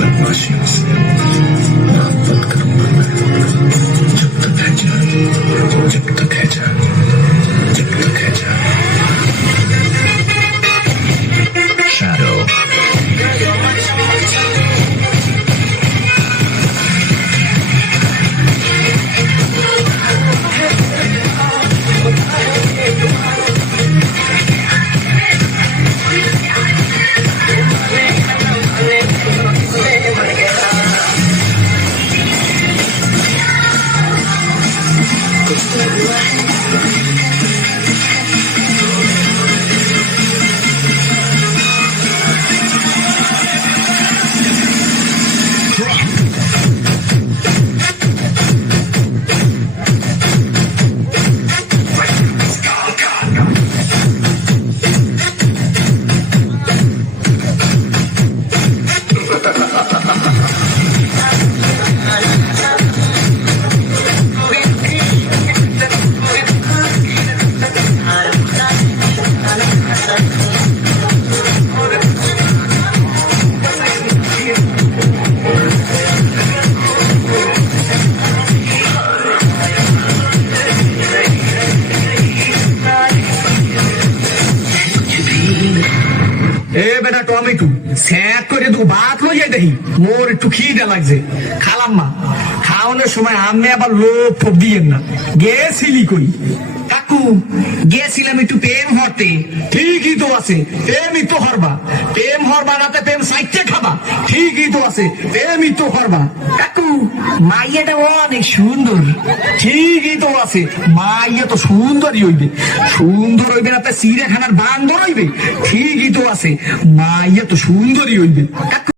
बदमाशियों से मोहब्बत करूंगा मैं जब तक है जान जब तक है जान जब तक है जान Shadow এ বেটা টমেটো স্যাক করে দু ভাত লইয়া দেখি মোর একটু খিদে লাগছে খালাম মা খাওয়ানোর সময় আমি আবার লোভ ফোপ দিয়েন না গেছিলি কই কাকু গেছিলাম একটু প্রেম হতে ঠিকই তো আছে প্রেমই তো হরবা প্রেম হরবা নাতে প্রেম সাইটে খাবা ঠিকই তো আছে প্রেমই তো হরবা কাকু মাইয়াটা অনেক সুন্দর ঠিকই তো আছে মাইয়া তো সুন্দরই হইবে সুন্দর হইবে নাতে চিড়িয়াখানার বান্দর হইবে ঠিকই তো আছে মাইয়া তো সুন্দরই হইবে কাকু